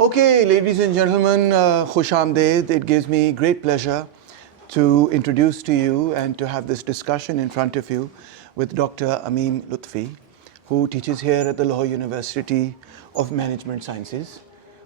Okay, ladies and gentlemen, Khush Amdeed. It gives me great pleasure to introduce to you and to have this discussion in front of you with Dr. Ameem Lutfi, who teaches here at the Lahore University of Management Sciences.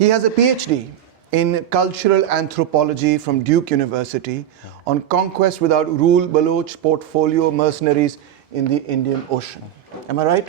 He has a PhD in cultural anthropology from Duke University on conquest without rule, Baloch portfolio mercenaries in the Indian Ocean. Am I right?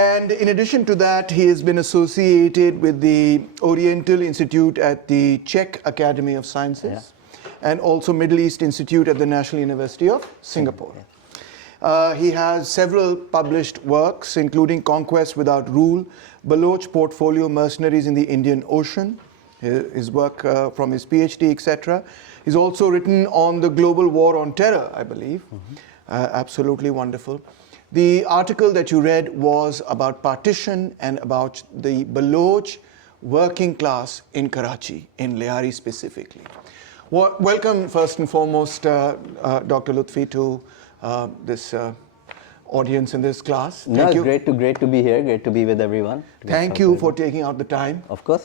And in addition to that, he has been associated with the Oriental Institute at the Czech Academy of Sciences and also Middle East Institute at the National University of Singapore. He has several published works, including Conquest Without Rule, Baloch Portfolio Mercenaries in the Indian Ocean, his work from his PhD, etc. He's also written on the global war on terror, I believe. Absolutely wonderful. The article that you read was about partition and about the Baloch working class in Karachi, in Liari specifically. Welcome, first and foremost, Dr. Lutfi, to this audience in this class. Thank you. It's great to be here. Great to be with everyone. Thank you for taking out the time. Of course.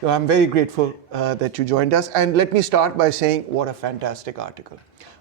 So I'm very grateful that you joined us. And let me start by saying what a fantastic article.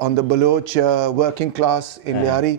on the Baloch working class in Liari.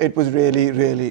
It was really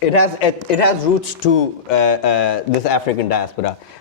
it has roots to this African diaspora.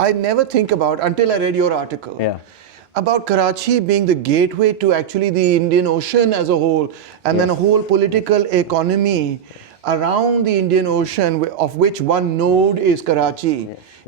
I never think about until I read your article about Karachi being the gateway to actually the Indian Ocean as a whole, and then a whole political economy around the Indian Ocean of which one node is Karachi.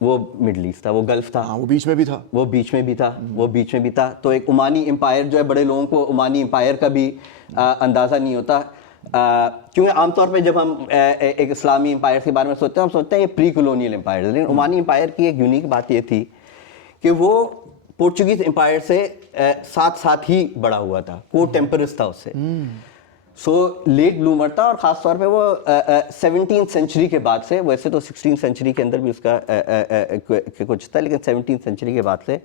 وہ middle asset تھا, وہ golf تھا, ہاں وہ بیچ میں بھی تھا, وہ بیچ میں بھی تھا, وہ بیچ میں بھی تھا. تو ایک عمانی امپائر جو ہے, بڑے لوگوں کو عمانی امپائر کا بھی اندازہ نہیں ہوتا, کیونکہ عام طور پہ جب ہم ایک اسلامی امپائر کے بارے میں سوچتے ہیں, ہم سوچتے ہیں یہ پری کولونیل امپائر. لیکن عمانی امپائر کی ایک یونیک بات یہ تھی کہ وہ پورچوگیز امپائر سے ساتھ ساتھ ہی بڑا ہوا تھا, کو ٹیمپرس تھا اس سے. سو لیٹ بلومر تھا, اور خاص طور پہ وہ 17 سینچری کے بعد سے, ویسے تو 16 سینچری کے اندر بھی اس کا کچھ تھا, لیکن 17 سینچری کے بعد سے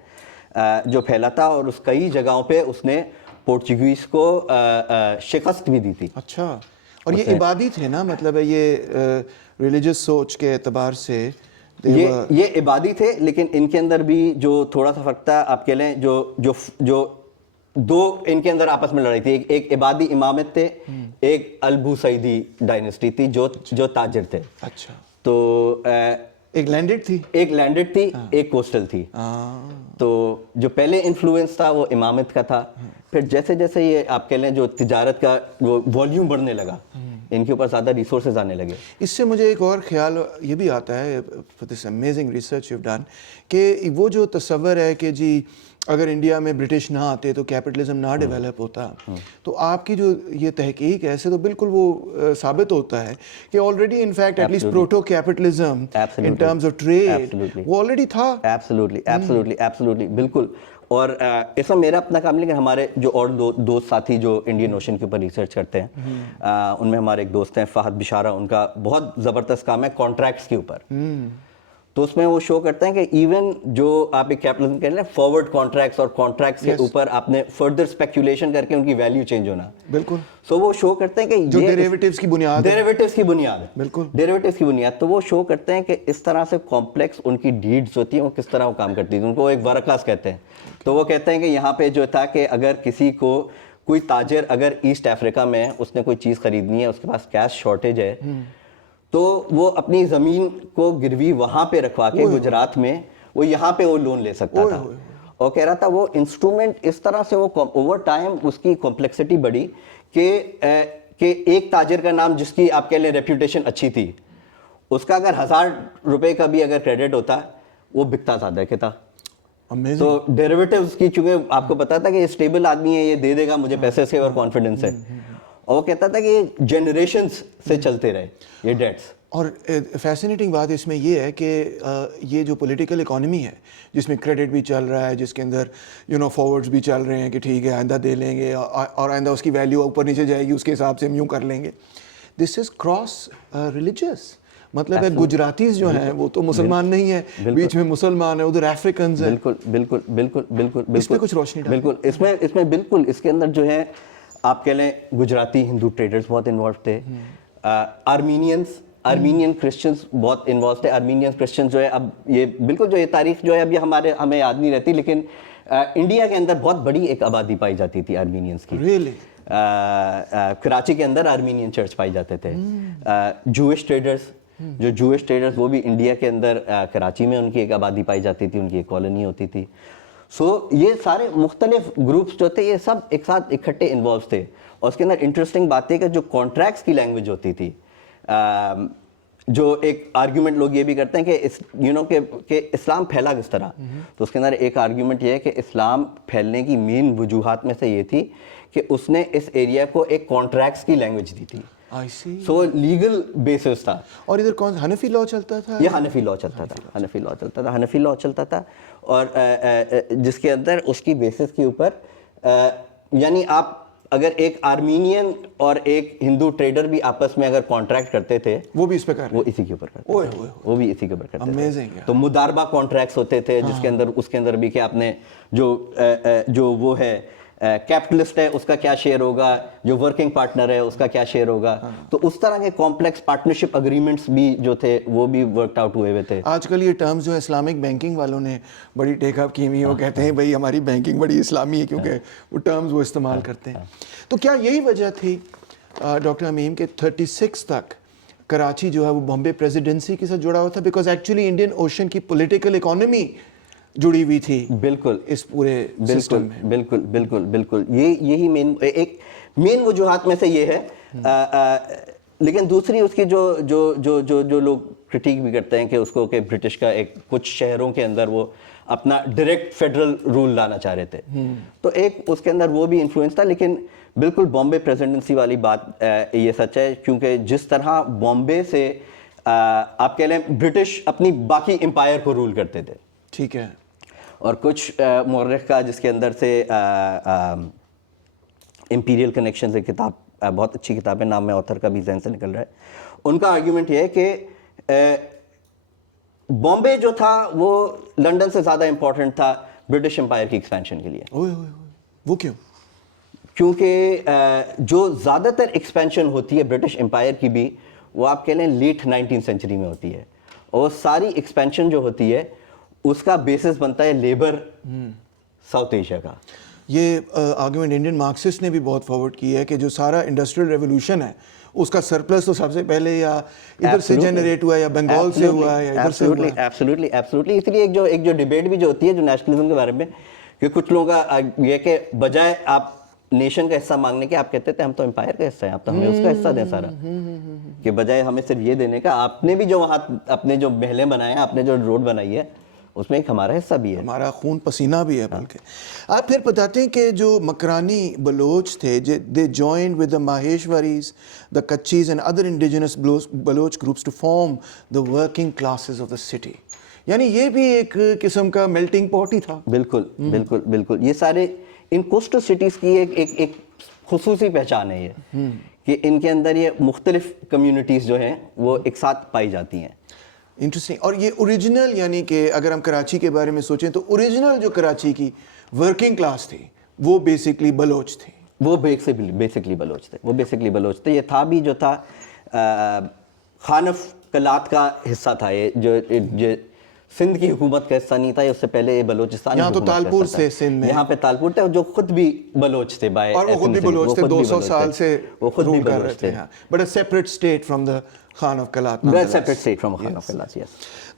جو پھیلا تھا, اور اس کئی جگہوں پہ اس نے پورچوگیز کو شکست بھی دی تھی. اچھا, اور یہ عبادی تھے نا, مطلب ہے یہ ریلیجس سوچ کے اعتبار سے یہ عبادی تھے, لیکن ان کے اندر بھی جو تھوڑا سا فرق تھا, آپ کہہ لیں جو دو ان کے اندر آپس میں لڑائی تھی. ایک عبادی امامت تھے, ایک البوسعیدی ڈائنیسٹی تھی جو تاجر تھے. اچھا, تو ایک لینڈڈ تھی, ایک کوسٹل تھی. تو جو پہلے انفلوئنس تھا وہ امامت کا تھا. پھر جیسے جیسے یہ آپ کہہ لیں جو تجارت کا وہ والیوم بڑھنے لگا, ان کے اوپر زیادہ ریسورسز آنے لگے. اس سے مجھے ایک اور خیال یہ بھی آتا ہے, for this amazing research you done, کہ وہ جو تصور ہے کہ جی اگر انڈیا میں برٹش نہ آتے تو کیپٹلزم نہ ڈیولپ ہوتا, تو آپ کی جو یہ تحقیق ہے ایسے تو بالکل وہ ثابت ہوتا ہے کہ already in fact at least proto capitalism in terms of trade وہ آلریڈی تھا. ایبسلیوٹلی بالکل. اور اس میں میرا اپنا کام, لیکن ہمارے جو اور دوست ساتھی جو انڈین اوشن کے اوپر ریسرچ کرتے ہیں, ان میں ہمارے ایک دوست ہیں فہد بشارہ, ان کا بہت زبردست کام ہے کانٹریکٹس کے اوپر. تو اس میں وہ شو کرتے ہیں کہ ایون جو آپ ایک کیپٹلزم کہہ لیں فارورڈ کانٹریکٹس, اور کانٹریکٹس کے اوپر آپ نے فردر اسپیکولیشن کر کے ان کی ویلیو چینج ہونا. بالکل. سو وہ شو کرتے ہیں کہ جو ڈیریویٹیوز کی بنیاد ہے, بالکل ڈیریویٹیوز کی بنیاد. تو وہ شو کرتے ہیں کہ اس طرح سے کمپلیکس ان کی ڈیڈز ہوتی ہیں, وہ کس طرح وہ کام کرتی ہیں. ان کو ایک ورکاس کہتے ہیں. تو وہ کہتے ہیں کہ یہاں پہ جو تھا کہ اگر کسی کو کوئی تاجر اگر ایسٹ افریقہ میں اس نے کوئی چیز خریدنی ہے, اس کے پاس کیش شارٹیج ہے, تو وہ اپنی زمین کو گروی وہاں پہ رکھوا کے گجرات میں وہ یہاں پہ وہ لون لے سکتا تھا. اور کہہ رہا تھا وہ انسٹرومنٹ اس طرح سے وہ اوور ٹائم اس کی کمپلیکسٹی بڑھی کہ ایک تاجر کا نام جس کی آپ کہہ لیں ریپوٹیشن اچھی تھی, اس کا اگر 1000 روپے کا بھی اگر کریڈٹ ہوتا وہ بکتا زیادہ کہ تھا. تو ڈیریویٹیوز کی چونکہ آپ کو پتا تھا کہ یہ اسٹیبل آدمی ہے, یہ دے دے گا مجھے پیسے سے اور کانفیڈنس ہے. اور وہ کہتا تھا کہ یہ جنریشنز سے چلتے رہے یہ ڈیٹس. اور فیسینیٹنگ بات اس میں یہ ہے کہ یہ جو پولیٹیکل اکانومی ہے جس میں کریڈٹ بھی چل رہا ہے, جس کے اندر فارورڈز بھی چل رہے ہیں کہ ٹھیک ہے آئندہ دے لیں گے, اور آئندہ اس کی ویلیو اوپر نیچے جائے گی, اس کے حساب سے ہم یوں کر لیں گے. دس از کراس ریلیجیس, مطلب ہے گجراتیز جو ہیں وہ تو مسلمان نہیں ہیں, بیچ میں مسلمان ہیں, ادھر افریکنز ہیں. بالکل اس پہ کچھ روشنی ڈالیں. بالکل اس میں بالکل اس کے اندر جو ہے آپ کہہ لیں گجراتی ہندو ٹریڈرز بہت انوالو تھے, آرمینین کرسچنز بہت انوالو تھے. آرمینین کرسچنز جو ہے, اب یہ بالکل جو یہ تاریخ جو ہے اب یہ ہمیں یاد نہیں رہتی, لیکن انڈیا کے اندر بہت بڑی ایک آبادی پائی جاتی تھی آرمینینز کی. کراچی کے اندر آرمینین چرچ پائی جاتے تھے. جوئش ٹریڈرز وہ بھی انڈیا کے اندر کراچی میں ان کی ایک آبادی پائی جاتی تھی, ان کی ایک کالونی ہوتی تھی. سو یہ سارے مختلف گروپس جو تھے یہ سب ایک ساتھ اکٹھے انوالو تھے. اور اس کے اندر انٹرسٹنگ بات ہے کہ جو کانٹریکٹس کی لینگویج ہوتی تھی, جو ایک آرگیومنٹ لوگ یہ بھی کرتے ہیں کہ کہ اسلام پھیلا کس طرح, تو اس کے اندر ایک آرگیومنٹ یہ ہے کہ اسلام پھیلنے کی مین وجوہات میں سے یہ تھی کہ اس نے اس ایریا کو ایک کانٹریکٹس کی لینگویج دی تھی. سو لیگل بیسس تھا. اور ادھر کون حنفی لا چلتا تھا؟ یہ حنفی لا چلتا تھا. اور جس کے اندر اس کی بیسس کے اوپر یعنی آپ اگر ایک آرمینین اور ایک ہندو ٹریڈر بھی آپس میں اگر کانٹریکٹ کرتے تھے وہ بھی اس پہ کر وہ اسی کے اوپر کرتے تھے. تو مداربہ کانٹریکٹس ہوتے تھے جس کے اندر اس کے اندر بھی کہ آپ نے جو وہ ہے کیپٹلسٹ ہے اس کا کیا شیئر ہوگا, جو ورکنگ پارٹنر ہے اس کا کیا شیئر ہوگا. تو اس طرح کے کمپلیکس پارٹنرشپ اگریمنٹس بھی جو تھے وہ بھی ورکڈ آؤٹ ہوئے تھے. آج کل یہ ٹرمز جو اسلامک بینکنگ والوں نے بڑی ٹیک اپ کی ہوئی, وہ کہتے ہیں بھائی ہماری بینکنگ بڑی اسلامی ہے, کیونکہ وہ ٹرمز وہ استعمال کرتے ہیں. تو کیا یہی وجہ تھی ڈاکٹر امیم کہ 36 تک کراچی جو ہے وہ بامبے پریزیڈنسی کے ساتھ جڑا ہوا تھا, بیکاز ایکچولی انڈین اوشن کی پولیٹیکل اکانومی جڑی ہوئی تھی بالکل اس پورے سسٹم میں. بالکل یہی مین وجوہات میں سے یہ ہے. لیکن دوسری اس کی جو لوگ کرٹیک بھی کرتے ہیں کہ اس کو کہ برٹش کا ایک کچھ شہروں کے اندر وہ اپنا ڈائریکٹ فیڈرل رول لانا چاہ رہے تھے, تو ایک اس کے اندر وہ بھی انفلوئنس تھا. لیکن بالکل بامبے پریزیڈنسی والی بات یہ سچ ہے, کیونکہ جس طرح بامبے سے آپ کہہ لیں برٹش اپنی باقی امپائر کو رول کرتے تھے. ٹھیک ہے. اور کچھ مورخ کا جس کے اندر سے امپیریل کنیکشنز ایک کتاب, بہت اچھی کتاب ہے, نام میں آتھر کا بھی ذہن سے نکل رہا ہے, ان کا آرگیومنٹ یہ ہے کہ بامبے جو تھا وہ لنڈن سے زیادہ امپورٹنٹ تھا برٹش امپائر کی ایکسپینشن کے لیے. وہ کیوں؟ کیونکہ جو زیادہ تر ایکسپینشن ہوتی ہے برٹش امپائر کی بھی, وہ آپ کہہ لیں لیٹ 19 سینچری میں ہوتی ہے, اور ساری ایکسپینشن جو ہوتی ہے اس کا بیسس بنتا ہے لیبر ساؤتھ ایشیا کا. یہ آرگومنٹ انڈین مارکسسٹ نے بھی بہت فارورڈ کی ہے کہ جو سارا انڈسٹریل ریولوشن ہے اس کا سرپلس تو سب سے پہلے یا ادھر سے جنریٹ ہوا ہے یا بنگال سے ہوا ہے یا ادھر سے ہوا ہے. ایبسلیوٹلی. اس لیے ایک جو ڈیبیٹ بھی جو ہوتی ہے جو نیشنلزم کے بارے میں, کہ کچھ لوگوں کا یہ کہ بجائے آپ نیشن کا حصہ مانگنے کے آپ کہتے تھے ہم تو امپائر کا حصہ ہیں, آپ تو ہمیں اس کا حصہ دیں سارا, کہ بجائے ہمیں صرف یہ دینے کا آپ نے بھی جو وہاں اپنے جو محلیں بنائے ہیں, آپ نے جو روڈ بنائی ہے, اس میں ایک ہمارا حصہ بھی ہے, ہمارا خون پسینہ بھی ہے. بلکہ آپ پھر بتاتے ہیں کہ جو مکرانی بلوچ تھے, they joined with the Maheshwaris, the Kutchis and other indigenous Baloch groups to form the working classes of the city. یعنی یہ بھی ایک قسم کا میلٹنگ پاٹ ہی تھا. بالکل بالکل بالکل. یہ سارے ان کوسٹل سٹیز کی ایک خصوصی پہچان ہے یہ, کہ ان کے اندر یہ مختلف کمیونٹیز جو ہیں وہ ایک ساتھ پائی جاتی ہیں. انٹرسٹنگ. اور یہ اوریجنل, یعنی کہ اگر ہم کراچی کے بارے میں سوچیں تو اوریجنل جو کراچی کی ورکنگ کلاس تھی وہ بیسکلی بلوچ تھی. وہ بیسکلی بلوچ تھے. یہ تھا بھی جو تھا خانف قلات کا حصہ تھا, یہ جو سندھ کی حکومت کا حصہ نہیں تھا, اس سے پہلے یہ بلوچستان یہاں تو تالپور سے سندھ میں, یہاں پہ تالپور تھے جو خود بھی بلوچ تھے, اور وہ خود بھی بلوچ تھے, 200 سال سے وہ خود بھی کر رہے تھے, but a separate state from the Khan of Kalat. Separate state from Khan of Kalat.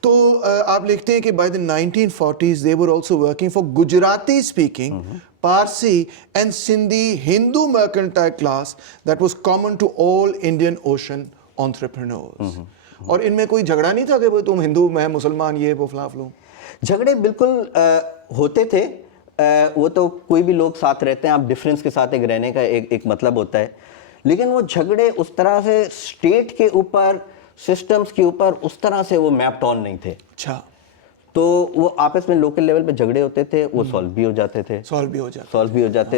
تو آپ لکھتے ہیں کہ by the 1940s they were also working for Gujarati speaking, Parsi and Sindhi Hindu mercantile class that was common to all Indian Ocean entrepreneurs. اور ان میں کوئی جھگڑا نہیں تھا کہ وہ تم ہندو میں مسلمان یہ وہ فلاں فلوں؟ جھگڑے بالکل ہوتے تھے, وہ تو کوئی بھی لوگ ساتھ رہتے ہیں, آپ ڈفرینس کے ساتھ ایک رہنے کا ایک مطلب ہوتا ہے, لیکن وہ جھگڑے اس طرح سے اسٹیٹ کے اوپر, سسٹمز کے اوپر اس طرح سے وہ میپڈ آن نہیں تھے. اچھا. تو وہ آپس میں لوکل لیول پہ جھگڑے ہوتے تھے, وہ سالو بھی ہو جاتے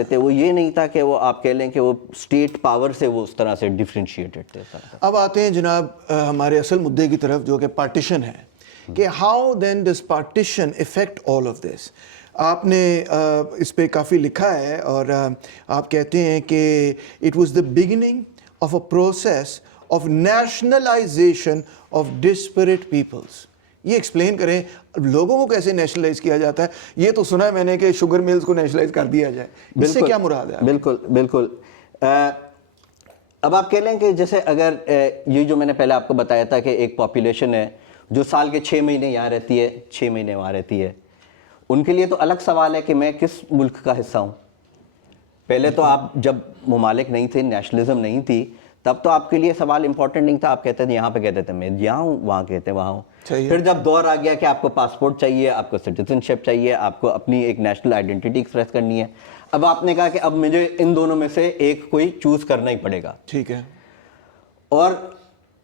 تھے. وہ یہ نہیں تھا کہ وہ آپ کہہ لیں کہ وہ اسٹیٹ پاور سے وہ اس طرح سے ڈفرینشیٹڈ تھے. اب آتے ہیں جناب ہمارے اصل مدعے کی طرف جو کہ پارٹیشن ہے, کہ how then does partition affect all of this. آپ نے اس پہ کافی لکھا ہے اور آپ کہتے ہیں کہ it was the beginning of a process of nationalization of disparate peoples. یہ ایکسپلین کریں لوگوں کو کیسے نیشنلائز کیا جاتا ہے. یہ تو سنا ہے میں نے کہ شوگر ملز کو نیشنلائز کر دیا جائے, اس سے کیا مراد ہے؟ بالکل. اب آپ کہہ لیں کہ جیسے اگر یہ جو میں نے پہلے آپ کو بتایا تھا کہ ایک پاپولیشن ہے جو سال کے 6 مہینے یہاں رہتی ہے, 6 مہینے وہاں رہتی ہے, ان کے لیے تو الگ سوال ہے کہ میں کس ملک کا حصہ ہوں. پہلے تو آپ جب ممالک نہیں تھے, نیشنلزم نہیں تھی, تب تو آپ کے لیے سوال امپورٹنٹ نہیں تھا. آپ کہتے تھے یہاں پہ کہتے تھے میں یہاں ہوں, وہاں کہتے ہیں وہاں ہوں. پھر جب دور آ گیا کہ آپ کو پاسپورٹ چاہیے, آپ کو سٹیزن شپ چاہیے, آپ کو اپنی ایک نیشنل آئیڈینٹی ایکسپریس کرنی ہے, اب آپ نے کہا کہ اب مجھے ان دونوں میں سے ایک کوئی چوز کرنا ہی پڑے گا. ٹھیک ہے. اور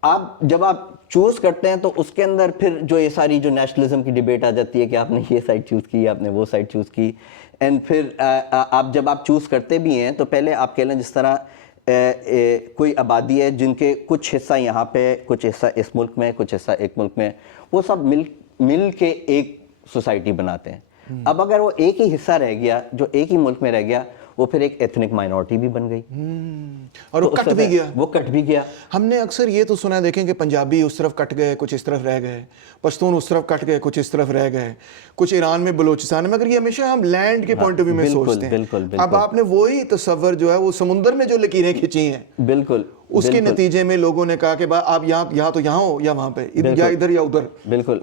آپ جب آپ چوز کرتے ہیں تو اس کے اندر پھر جو یہ ساری جو نیشنلزم کی ڈیبیٹ آ جاتی ہے کہ آپ نے یہ سائڈ چوز کی, آپ نے وہ سائڈ چوز کی. اینڈ پھر آپ جب آپ چوز کرتے بھی ہیں تو پہلے آپ کہہ لیں جس طرح کوئی آبادی ہے جن کے کچھ حصہ یہاں پہ, کچھ حصہ اس ملک میں, کچھ حصہ ایک ملک میں, وہ سب مل کے ایک سوسائٹی بناتے ہیں. اب اگر وہ ایک ہی حصہ رہ گیا, جو ایک ہی ملک میں رہ گیا, وہ پھر ایک ایتھنک مائنورٹی بھی بن گئی اور وہ کٹ بھی گیا. ہم نے اکثر یہ تو سنا, دیکھیں کہ پنجابی اس طرف کٹ گئے, کچھ اس طرف رہ گئے, پشتون اس طرف کٹ گئے, کچھ اس طرف رہ گئے, کچھ ایران میں, بلوچستان میں, مگر یہ ہمیشہ ہم لینڈ کے پوائنٹ آف ویو میں سوچتے ہیں. اب آپ نے وہی تصور جو ہے وہ سمندر میں جو لکیریں کھینچی ہیں, بالکل اس کے نتیجے میں لوگوں نے کہا کہ آپ یہاں تو یہاں ہو یا وہاں پہ, یا ادھر یا ادھر. بالکل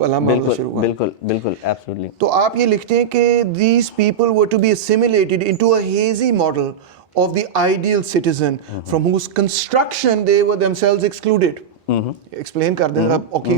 ایبسلیٹلی. تو آپ یہ لکھتے ہیں کہ these people were to be assimilated into a hazy model of the ideal citizen from whose construction they were themselves excluded. Explain kar dein ab, okay,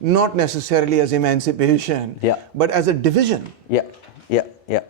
not necessarily as emancipation, but as a division.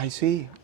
I see.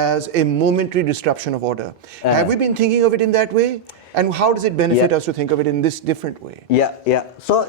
as a momentary disruption of order? Have we been thinking of it in that way? And how does it benefit us to think of it in this different way? So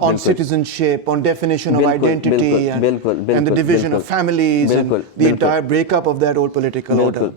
on citizenship, on definition of identity and the division of families and the entire breakup of that old political order.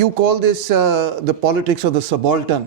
you call this the politics of the subaltern.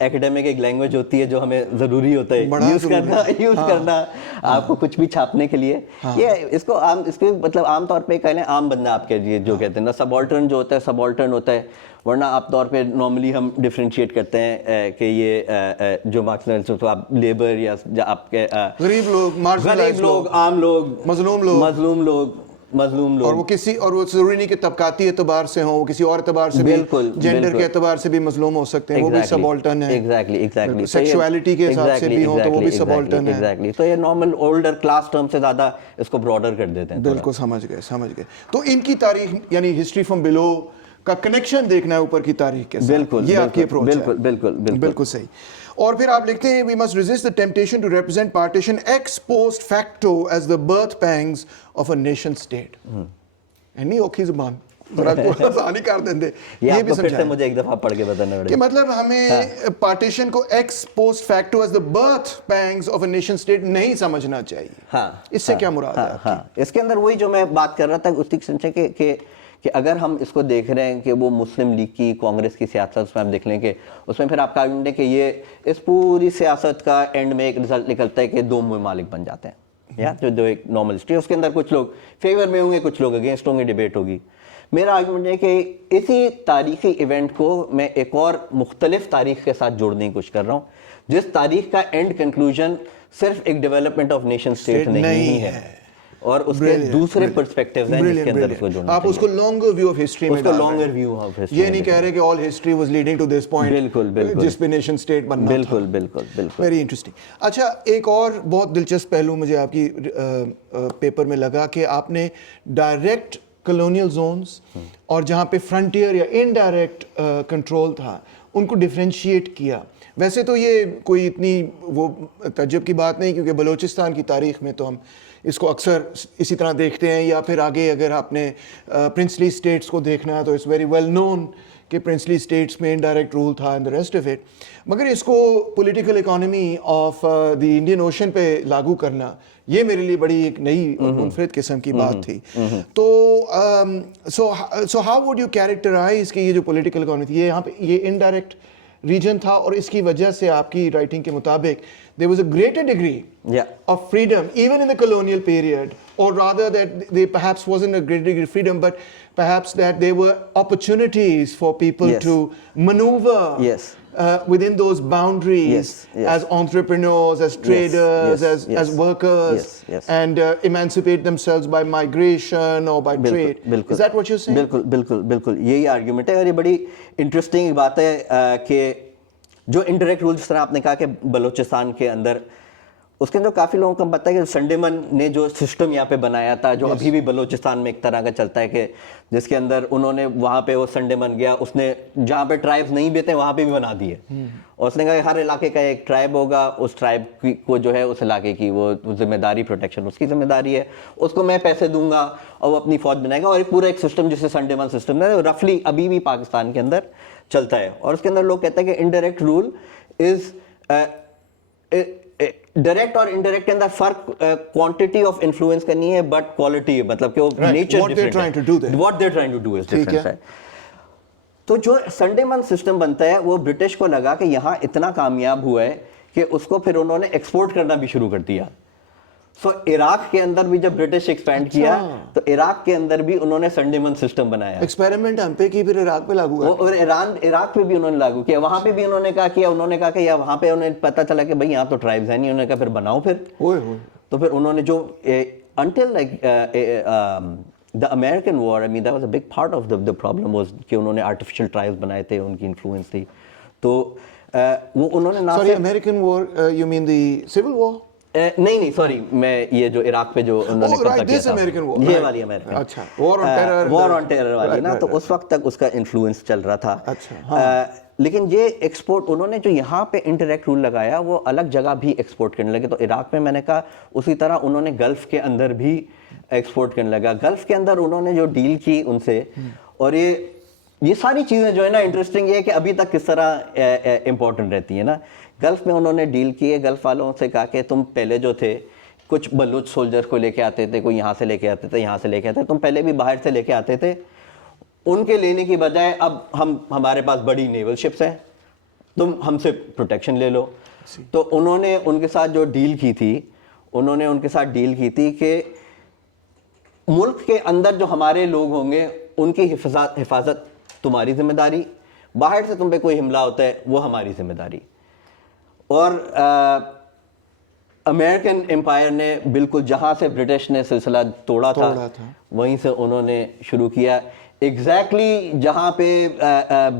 Academic ایک language ہوتی ہے جو ہمیں ضروری ہوتا ہے use کرنا آپ کو کچھ بھی چھاپنے کے لیے. یہ اس کو عام اس کے مطلب عام طور پہ کہہ لیں عام بندہ آپ کے لیے جو کہتے ہیں نا سبالٹرن جو ہوتا ہے سبالٹرن ہوتا ہے, ورنہ آپ طور پہ نارملی ہم ڈفرینشیٹ کرتے ہیں کہ یہ جو مارکس تو آپ لیبر یا آپ کے غریب لوگ, عام لوگ, مظلوم لوگ, اور وہ کسی اور وہ ضروری نہیں کہ طبقاتی اعتبار سے ہوں, وہ کسی اور اعتبار سے بھی, جینڈر کے اعتبار سے بھی مظلوم ہو سکتے ہیں, وہ بھی سبالٹرن ہے. ایگزیکٹلی سیکشوالٹی کے حساب سے بھی ہوں تو وہ بھی سبالٹرن ہے. ایگزیکٹلی. تو یہ نارمل اولڈر کلاس ٹرم سے زیادہ اس کو براڈر کر دیتے ہیں. بالکل سمجھ گئے. تو ان کی تاریخ یعنی ہسٹری فرام بلو کا کنیکشن دیکھنا ہے اوپر کی تاریخ کے ساتھ, یہ آپ کی اپروچ ہے. بالکل صحیح. اور پھر آپ لکھتے ہیں we must resist the temptation to represent partition ex post facto as the birth pangs of a nation state. اینی اوکھی زبان ذرا تھوڑا سا آسانی کر دیں. یہ بھی پھر سے مجھے ایک دفعہ پڑھ کے بتانا پڑے کہ مطلب ہمیں پارٹیشن کو ex post facto as the birth pangs of a nation state نہیں سمجھنا چاہیے. ہاں, اس سے کیا مراد ہے؟ ہاں, اس کے اندر وہی جو میں بات کر رہا تھا اس کی سمجھے کہ اگر ہم اس کو دیکھ رہے ہیں کہ وہ مسلم لیگ کی کانگریس کی سیاست اس میں آپ دیکھ لیں کہ اس میں پھر آپ کا آرگومنٹ ہے کہ یہ اس پوری سیاست کا اینڈ میں ایک رزلٹ نکلتا ہے کہ دو ممالک بن جاتے ہیں, یا جو ایک نارمل ہسٹری ہے اس کے اندر کچھ لوگ فیور میں ہوں گے, کچھ لوگ اگینسٹ ہوں گے, ڈیبیٹ ہوگی. میرا آرگومنٹ ہے کہ اسی تاریخی ایونٹ کو میں ایک اور مختلف تاریخ کے ساتھ جوڑنے کی کوشش کر رہا ہوں, جس تاریخ کا اینڈ کنکلوژن صرف ایک ڈیولپمنٹ آف نیشن اسٹیٹ نہیں ہے, اور اس کے دوسرے پرسپیکٹیوز ہیں جس کے اندر اس کو جوڑنا ہے. آپ اس کو لانگر ویو آف ہسٹری میں ڈال لانگر ویو آف ہسٹری, یہ نہیں کہہ رہے کہ all history was leading to this point جس پہ نیشن اسٹیٹ بننا تھا. بالکل ویری انٹرسٹنگ. اچھا, ایک اور بہت دلچسپ پہلو مجھے آپ کی پیپر میں لگا کہ آپ نے ڈائریکٹ کلونیل زونز اور جہاں پہ فرنٹیئر یا انڈائریکٹ کنٹرول تھا ان کو ڈفرینشیٹ کیا. ویسے تو یہ کوئی اتنی وہ تعجب کی بات نہیں, کیونکہ بلوچستان کی تاریخ میں تو ہم اس کو اکثر اسی طرح دیکھتے ہیں, یا پھر آگے اگر آپ نے پرنسلی اسٹیٹس کو دیکھنا ہے تو اٹس ویری ویل نون کہ پرنسلی اسٹیٹس میں انڈائریکٹ رول تھا and the rest of it. مگر اس کو political economy of the Indian ocean پہ لاگو کرنا یہ میرے لیے بڑی ایک نئی منفرد قسم کی بات تھی. تو so how would you characterize کہ یہ جو پولیٹیکل اکانومی تھی, یہ یہاں پہ یہ انڈائریکٹ ریجن تھا, اور اس کی وجہ سے آپ کی رائٹنگ کے مطابق there was a greater degree of freedom even in the colonial period, or rather that they perhaps wasn't a greater degree of freedom, but perhaps that there were opportunities for people to maneuver within those boundaries as entrepreneurs, as traders, as workers, and emancipate themselves by migration or by trade. Is that what you're saying? بالکل یہی argument ہے. اور یہ بڑی interesting بات ہے کہ جو انڈائریکٹ رول جس طرح آپ نے کہا کہ بلوچستان کے اندر, اس کے اندر کافی لوگوں کو پتہ ہے کہ سنڈیمن نے جو سسٹم یہاں پہ بنایا تھا, جو ابھی بھی بلوچستان میں ایک طرح کا چلتا ہے, کہ جس کے اندر انہوں نے وہاں پہ وہ سنڈیمن گیا, اس نے جہاں پہ ٹرائبز نہیں بھی تھے وہاں پہ بھی بنا دیے, اور اس نے کہا کہ ہر علاقے کا ایک ٹرائب ہوگا, اس ٹرائب کو جو ہے اس علاقے کی وہ ذمہ داری, پروٹیکشن اس کی ذمہ داری ہے, اس کو میں پیسے دوں گا اور وہ اپنی فوج بنائے گا, اور ایک پورا ایک سسٹم جسے سنڈیمن سسٹم ہے رفلی ابھی بھی پاکستان کے اندر چلتا ہے. اور اس کے اندر لوگ کہتے ہیں کہ انڈائریکٹ رول از ڈائریکٹ اور انڈائریکٹ کے اندر فرق کوانٹٹی آف انفلوئنس کا نہیں ہے, بٹ کوالٹی, مطلب کہ وہ nature what they're trying to do is different ہے. تو جو سنڈیمن سسٹم بنتا ہے وہ برٹش کو لگا کہ یہاں اتنا کامیاب ہوا ہے کہ اس کو پھر انہوں نے ایکسپورٹ کرنا بھی شروع کر دیا. سو عراق کے اندر بھی جب برٹش ایکسپینڈ کیا تو عراق کے اندر بھی انہوں نے سنڈیمن سسٹم بنایا. ایکسپیریمنٹ ہم پہ کی, پھر عراق پہ لاگو کیا, اور عراق پہ بھی انہوں نے لاگو کیا. وہاں پہ بھی انہوں نے کہا کہ یا وہاں پہ انہیں پتہ چلا کہ بھائی یہاں تو ٹرائبز ہیں نہیں, انہوں نے کہا پھر بناؤ پھر. تو پھر انہوں نے جو until like the American war, I mean that was a big part of the problem was کہ انہوں نے artificial tribes بنائے تھے, ان کی انفلوئنس تھی. تو وہ انہوں نے Sorry, American war, you mean the Civil War? نہیں سوری, میں یہ جو عراق پہ جو انہوں نے قبضہ کیا تھا یہ والی امریکن, اچھا وار آن ٹیرر والی نا, تو اس وقت تک اس کا انفلوئنس چل رہا تھا. لیکن یہ ایکسپورٹ انہوں نے جو یہاں پہ انڈائریکٹ رول لگایا وہ الگ جگہ بھی ایکسپورٹ کرنے لگے. تو عراق میں نے کہا اسی طرح انہوں نے گلف کے اندر بھی ایکسپورٹ کرنے لگا. گلف کے اندر انہوں نے جو ڈیل کی ان سے, اور یہ ساری چیزیں جو ہے نا انٹرسٹنگ یہ ہے کہ ابھی تک کس طرح امپورٹنٹ رہتی ہیں نا. گلف میں انہوں نے ڈیل کی ہے, گلف والوں سے کہا کہ تم پہلے جو تھے کچھ بلوچ سولجر کو لے کے آتے تھے, کوئی یہاں سے لے کے آتے تھے, یہاں سے لے کے آتے تھے, تم پہلے بھی باہر سے لے کے آتے تھے, ان کے لینے کی بجائے اب ہمارے پاس بڑی نیول شپس ہیں, تم ہم سے پروٹیکشن لے لو. تو انہوں نے ان کے ساتھ جو ڈیل کی تھی, انہوں نے ان کے ساتھ ڈیل کی تھی کہ ملک کے اندر جو ہمارے لوگ ہوں گے ان کی حفاظت تمہاری ذمہ داری, باہر سے تم پہ کوئی حملہ ہوتا ہے وہ ہماری ذمہ داری. اور امریکن امپائر نے بالکل جہاں سے برٹش نے سلسلہ توڑا تھا وہیں سے انہوں نے شروع کیا. ایگزیکٹلی جہاں پہ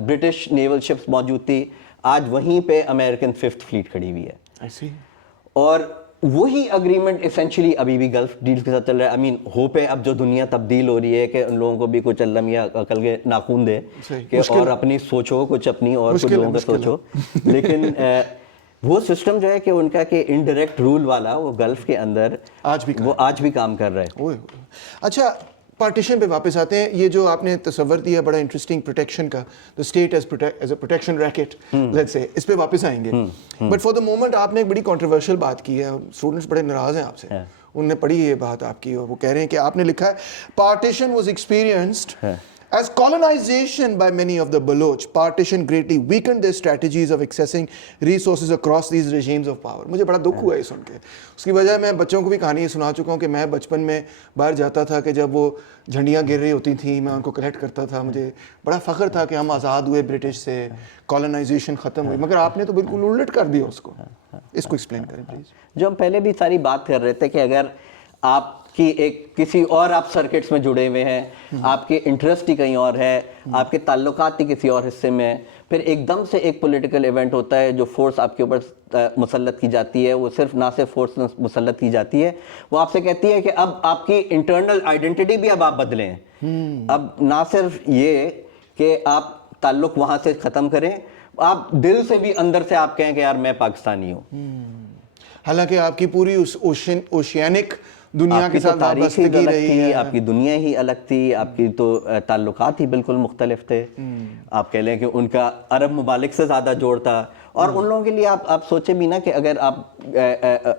برٹش نیول شپس موجود تھی آج وہیں پہ امریکن 5th فلیٹ کھڑی ہوئی ہے. اور وہی اگریمنٹ اسینشلی ابھی بھی گلف ڈیل کے ساتھ چل رہا ہے. آئی مین ہوپ ہے اب جو دنیا تبدیل ہو رہی ہے کہ ان لوگوں کو بھی کچھ اللہ میاں عقل کے ناخون دے کہ اور اپنی سوچو کچھ اپنی اور کچھ لوگوں کا سوچو. لیکن وہ سسٹم جو ہے کہ ان کا کہ انڈائریکٹ رول والا وہ گلف کے اندر وہ آج بھی کام کر رہا ہے. اچھا پارٹیشن پہ واپس آتے ہیں. یہ جو آپ نے تصور دیا بڑا انٹرسٹنگ پروٹیکشن کا, the state as a protection racket, let's سے اس پہ واپس آئیں گے. بٹ فار دا مومنٹ آپ نے ایک بڑی کنٹروورشل بات کی ہے, اسٹوڈنٹس بڑے ناراض ہیں آپ سے, انہوں نے پڑھی یہ بات آپ کی اور وہ کہہ رہے ہیں کہ آپ نے لکھا ہے partition was experienced as colonization by many of the Baloch. Partition greatly weakened their strategies of accessing resources across these regimes of power. مجھے بڑا دکھ ہوا ہے سن کے. اس کی وجہ میں بچوں کو بھی کہانی سنا چکا ہوں کہ میں بچپن میں باہر جاتا تھا کہ جب وہ جھنڈیاں گر رہی ہوتی تھیں میں ان کو کلیکٹ کرتا تھا. مجھے بڑا فخر تھا کہ ہم آزاد ہوئے برٹش سے, کالونائزیشن ختم ہوئی. مگر آپ نے تو بالکل الٹ کر دیا اس کو. اس کو ایکسپلین کریں پلیز. جو ہم پہلے بھی ساری بات کر رہے تھے کہ اگر آپ کی ایک کسی اور آپ سرکٹس میں جڑے ہوئے ہیں, آپ کے انٹرسٹ ہی کہیں اور ہے, آپ کے تعلقات ہی کسی اور حصے میں, پھر ایک دم سے ایک پولیٹیکل ایونٹ ہوتا ہے جو فورس آپ کے اوپر مسلط کی جاتی ہے, وہ صرف نہ صرف فورس مسلط کی جاتی ہے, وہ آپ سے کہتی ہے کہ اب آپ کی انٹرنل آئیڈینٹی بھی اب آپ بدلیں. اب نہ صرف یہ کہ آپ تعلق وہاں سے ختم کریں, آپ دل سے بھی اندر سے آپ کہیں کہ یار میں پاکستانی ہوں. حالانکہ آپ کی پوری اوشینک دنیا کے ساتھ وابستگی رہی ہے, آپ کی دنیا ہی الگ تھی, آپ کی تو تعلقات ہی بالکل مختلف تھے. آپ کہہ لیں کہ ان کا عرب ممالک سے زیادہ جوڑ تھا. اور ان لوگوں کے لیے آپ سوچیں بھی نا کہ اگر آپ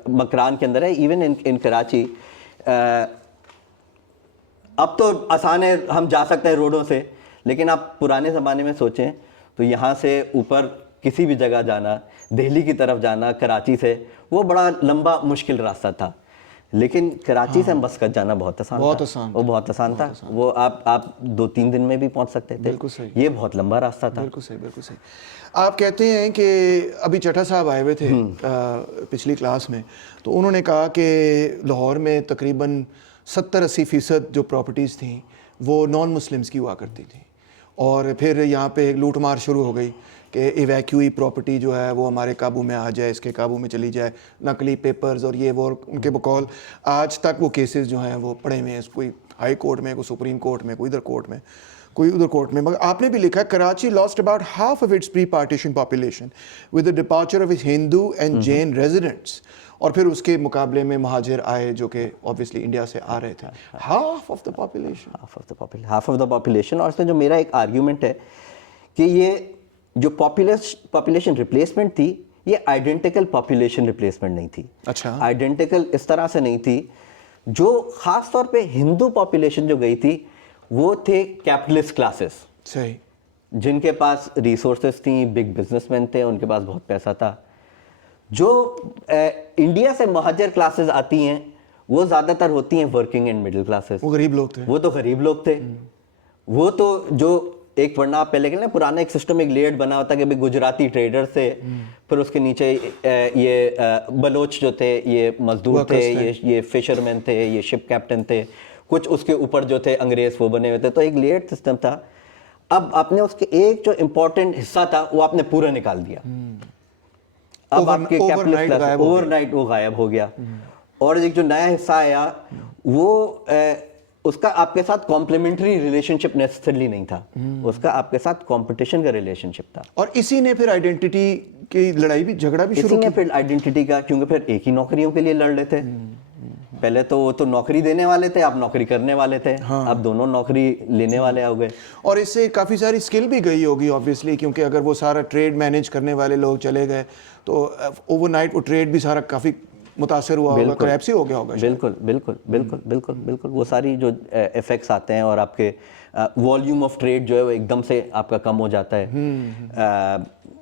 مکران کے اندر ہے, ایون ان کراچی, اب تو آسان ہے ہم جا سکتے ہیں روڈوں سے, لیکن آپ پرانے زمانے میں سوچیں تو یہاں سے اوپر کسی بھی جگہ جانا, دہلی کی طرف جانا کراچی سے, وہ بڑا لمبا مشکل راستہ تھا. لیکن کراچی سے مسقط جانا بہت آسان تھا. وہ بہت آسان تھا. وہ آپ 2-3 دن میں بھی پہنچ سکتے تھے. یہ بہت لمبا راستہ تھا. بالکل صحیح, بالکل صحیح. آپ کہتے ہیں کہ ابھی چٹھا صاحب آئے ہوئے تھے پچھلی کلاس میں, تو انہوں نے کہا کہ لاہور میں تقریباً 70-80% جو پراپرٹیز تھیں وہ نان مسلمس کی ہوا کرتی تھیں, اور پھر یہاں پہ لوٹ مار شروع ہو گئی کہ ایویکیوئی پراپرٹی جو ہے وہ ہمارے قابو میں آ جائے, اس کے قابو میں چلی جائے, نقلی پیپرز اور یہ وہ. ان کے بقول آج تک وہ کیسز جو ہیں وہ پڑے ہوئے ہیں, کوئی ہائی کورٹ میں, کوئی سپریم کورٹ میں, کوئی ادھر کورٹ میں, کوئی ادھر کورٹ میں. مگر آپ نے بھی لکھا ہے Karachi lost about half of its pre partition population with the departure of its Hindu and Jain residents. اور پھر اس کے مقابلے میں مہاجر آئے جو کہ اوبویسلی انڈیا سے آ رہے تھے. Half of the population. اور اس میں جو میرا ایک آرگیومنٹ ہے کہ یہ جو پاپولیشن ریپلیسمنٹ تھی یہ آئیڈینٹیکل پاپولیشن ریپلیسمنٹ نہیں تھی. اچھا, آئیڈینٹیکل اس طرح سے نہیں تھی. جو خاص طور پہ ہندو پاپولیشن جو گئی تھی وہ تھے کیپٹلسٹ کلاسز, صحیح, جن کے پاس ریسورسز تھیں, بگ بزنس مین تھے, ان کے پاس بہت پیسہ تھا. جو انڈیا سے مہاجر کلاسز آتی ہیں وہ زیادہ تر ہوتی ہیں ورکنگ اینڈ مڈل کلاسز. وہ غریب لوگ تھے. وہ تو غریب لوگ تھے. وہ تو جو ایک ورنہ آپ پہلے کہ نا پرانا ایک سسٹم ایک لیئرڈ بنا ہوتا کہ گجراتی ٹریڈر سے, پھر اس کے نیچے یہ بلوچ جو تھے یہ مزدور تھے, یہ فشرمین تھے, یہ شپ کیپٹن تھے, کچھ اس کے اوپر جو تھے انگریز وہ بنے ہوئے تھے. تو ایک لیئرڈ سسٹم تھا. اب آپ نے اس کے ایک جو امپورٹنٹ حصہ تھا وہ آپ نے پورا نکال دیا. اب آپ کے اوور نائٹ وہ غائب ہو گیا. اور ایک جو نیا حصہ آیا وہ اس کا آپ کے ساتھ کمپلیمنٹری ریلیشن شپ نیسسرلی نہیں تھا, اس کا آپ کے ساتھ کمپٹیشن کا ریلیشن شپ تھا. اور اسی نے پھر آئیڈینٹی کی لڑائی بھی, جھگڑا بھی شروع کیا. اسی نے پھر آئیڈینٹی کا, کیونکہ پھر ایک ہی نوکریوں کے لیے لڑ رہے تھے. پہلے تو وہ تو نوکری دینے والے تھے, آپ نوکری کرنے والے تھے, اب دونوں نوکری لینے والے ہو گئے. اور اس سے کافی ساری اسکل بھی گئی ہوگی اوبویسلی, کیونکہ اگر وہ سارا ٹریڈ مینیج کرنے والے لوگ چلے گئے تو اوور نائٹ وہ ٹریڈ بھی سارا کافی متاثر ہوا ہوگا, کریپسی ہو گیا ہوگا. بالکل بالکل بالکل بالکل بالکل. وہ ساری جو ایفیکٹس آتے ہیں اور آپ کے والیوم آف ٹریڈ جو ہے وہ ایک دم سے آپ کا کم ہو جاتا ہے.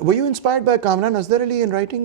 were you inspired by Kamran Asghar Ali in writing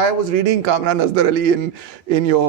I was reading Kamran Asghar Ali in your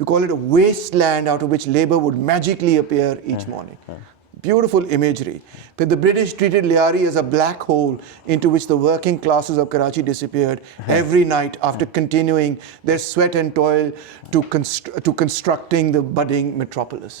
you call it a wasteland out of which labor would magically appear each morning. Beautiful imagery. But the British treated Liari as a black hole into which the working classes of Karachi disappeared every night after continuing their sweat and toil to constructing the budding metropolis.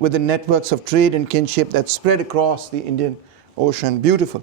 with the networks of trade and kinship that spread across the Indian Ocean. Beautiful.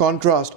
contrast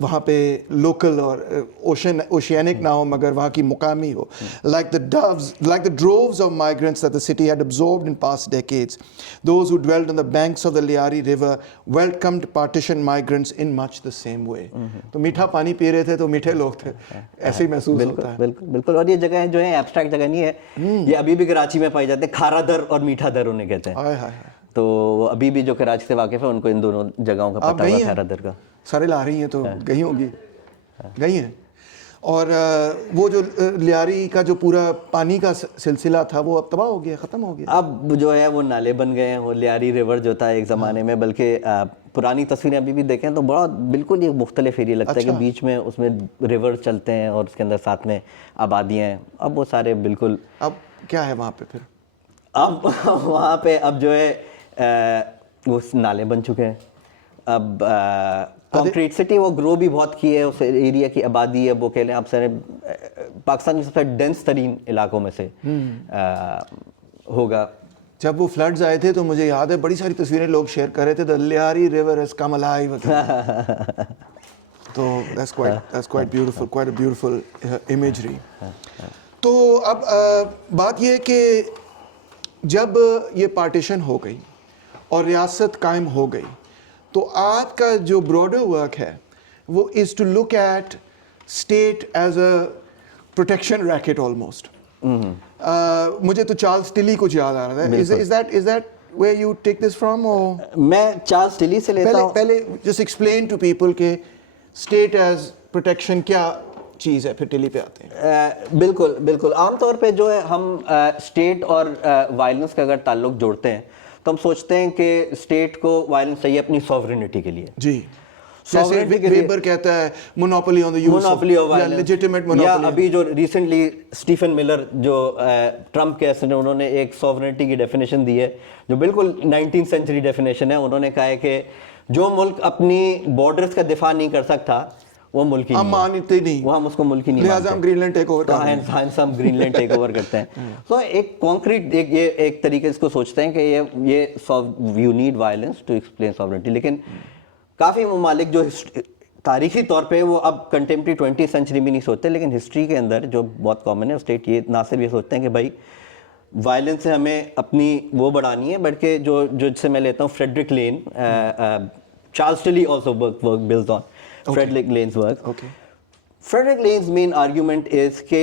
وہاں پہ local اور oceanic نہ ہو مگر وہاں کی مقامی ہو. Like the droves of migrants that the city had absorbed in past decades, those who dwelt on the banks of the Lyari River welcomed partition migrants in much the same way. تو میٹھا پانی پی رہے تھے تو میٹھے لوگ تھے, ایسے ہی محسوس ہوتا ہے. بالکل بالکل. اور یہ جگہیں جو ہیں ایبسٹریکٹ جگہ نہیں ہے, یہ ابھی بھی کراچی میں پائی جاتے ہیں. کھارا در اور میٹھا در انہیں کہتے ہیں. تو ابھی بھی جو کراچی سے واقف ہے ان کو ان دونوں جگہوں کا پتہ ہوگا کھارا در کا. سارے لا رہی ہیں تو گئی ہوں گی, گئی ہیں. اور وہ جو لیاری کا جو پورا پانی کا سلسلہ تھا وہ اب تباہ ہو گیا, ختم ہو گیا. اب جو ہے وہ نالے بن گئے ہیں. وہ لیاری ریور جو تھا ایک زمانے میں, بلکہ پرانی تصویریں ابھی بھی دیکھیں تو بڑا بالکل یہ مختلف ایریا لگتا ہے کہ بیچ میں اس میں ریور چلتے ہیں اور اس کے اندر ساتھ میں آبادیاں ہیں. اب وہ سارے بالکل, اب کیا ہے وہاں پہ پھر؟ اب وہاں پہ اب جو ہے وہ نالے بن چکے ہیں. اب کانکریٹ سٹی وہ گرو بھی بہت کی ہے, اس ایریا کی آبادی ہے وہ کہہ لیں آپ سارے پاکستان کی سب سے ڈینس ترین علاقوں میں سے ہوگا. جب وہ فلڈز آئے تھے تو مجھے یاد ہے بڑی ساری تصویریں لوگ شیئر کر رہے تھے, the Lyari river has come alive again. تو that's quite beautiful, quite a beautiful imagery. تو اب بات یہ ہے کہ جب یہ پارٹیشن ہو گئی اور ریاست قائم ہو گئی تو آپ کا جو براڈر ورک ہے وہ is to look at state as a protection racket almost. مجھے تو چارلز ٹلی کچھ یاد آ رہا تھا. Is that where you take this from? میں چارلز ٹلی سے لیتا ہوں. پہلے just explain to people کہ اسٹیٹ ایز پروٹیکشن کیا چیز ہے, پھر ٹلی پہ آتے ہیں. بالکل بالکل. عام طور پہ جو ہے ہم اسٹیٹ اور وائلنس کا اگر تعلق جوڑتے ہیں تو ہم سوچتے ہیں کہ اسٹیٹ کو وائلنس چاہیے اپنی سوورنٹی کے لیے. جی, جیسے ویبر کہتا ہے monopoly on the use of legitimate monopoly. یا ابھی جو ریسنٹلی اسٹیفن ملر جو ٹرمپ کے ایسے انہوں نے ایک سوورنٹی کی ڈیفینیشن دی ہے جو بالکل 19th سینچری ڈیفینیشن ہے. انہوں نے کہا ہے کہ جو ملک اپنی بارڈرز کا دفاع نہیں کر سکتا وہ ملک ہی مانتے نہیں, وہ ہم اس کو ملک ہی نہیں مانتے, لہٰذا ہم گرین لینڈ ٹیک اوور کرتے ہیں. ہم گرین لینڈ ٹیک اوور کرتے ہیں. تو ایک کانکریٹ یہ ایک طریقے اس کو سوچتے ہیں کہ یہ you need violence to explain sovereignty. لیکن کافی ممالک جو تاریخی طور پہ وہ اب کنٹمپری 20th سینچری میں نہیں سوچتے, لیکن ہسٹری کے اندر جو بہت کامن ہے اسٹیٹ یہ نہ صرف یہ سوچتے ہیں کہ بھائی وائلنس سے ہمیں اپنی وہ بڑھانی ہے, بلکہ جو جس سے میں لیتا ہوں Frederick lane, Charles ٹلی also work builds on Frederick Lane's work. Okay. Frederick Lane's main argument is کہ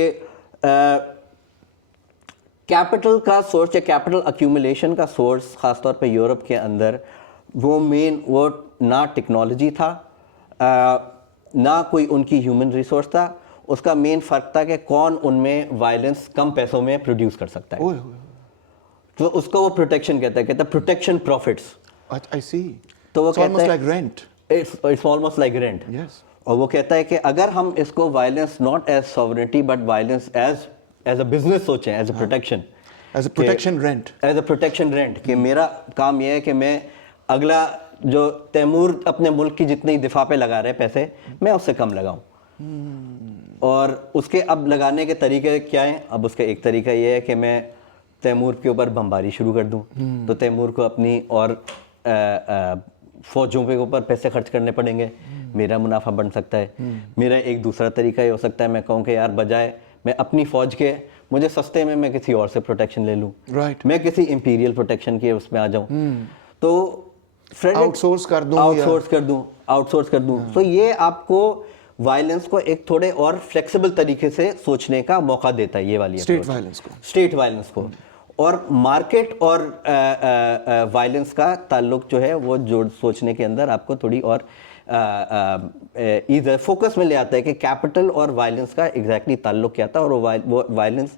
کیپٹل کا سورس یا کیپٹل accumulation کا سورس خاص طور پہ یورپ کے اندر وہ مین وہ نہ ٹیکنالوجی تھا نہ کوئی ان کی ہیومن ریسورس تھا. اس کا مین فرق تھا کہ کون ان میں وائلنس کم پیسوں میں پروڈیوس کر سکتا ہے. تو اس کو وہ پروٹیکشن کہتا ہے پروٹیکشن پروفٹس. I see. تو وہ کہتا ہے like rent. It's almost like rent. Yes. اور وہ کہتا ہے کہ اگر ہم اس کو violence not as sovereignty but violence as a business سوچیں, as a protection, as a protection rent, as a protection rent, کہ میرا کام یہ ہے کہ میں اگلا جو تیمور اپنے ملک کی جتنی دفاع پہ لگا رہے پیسے میں اس سے کم لگاؤں. اور اس کے اب لگانے کے طریقے کیا ہیں؟ اب اس کا ایک طریقہ یہ ہے کہ میں تیمور کے اوپر بمباری شروع کر دوں, تو تیمور کو اپنی اور فوجوں کے اوپر پیسے خرچ کرنے پڑیں گے, میرا منافع بڑھ سکتا ہے. میرا ایک دوسرا طریقہ یہ ہو سکتا ہے میں کہوں کہ یار بجائے میں اپنی فوج کے مجھے سستے میں کسی اور سے پروٹیکشن لے لوں, میں کسی امپیریل پروٹیکشن کے اس میں آ جاؤں, تو آؤٹ سورس کر دوں. تو یہ آپ کو وائلنس کو ایک تھوڑے اور فلیکسیبل طریقے سے سوچنے کا موقع دیتا ہے یہ والی اسٹیٹ وائلنس کو. اور مارکیٹ اور وائلنس کا تعلق جو ہے وہ جو سوچنے کے اندر آپ کو تھوڑی اور فوکس میں لے آتا ہے کہ کیپٹل اور وائلنس کا ایگزیکٹلی تعلق کیا تھا, اور وہ وائلنس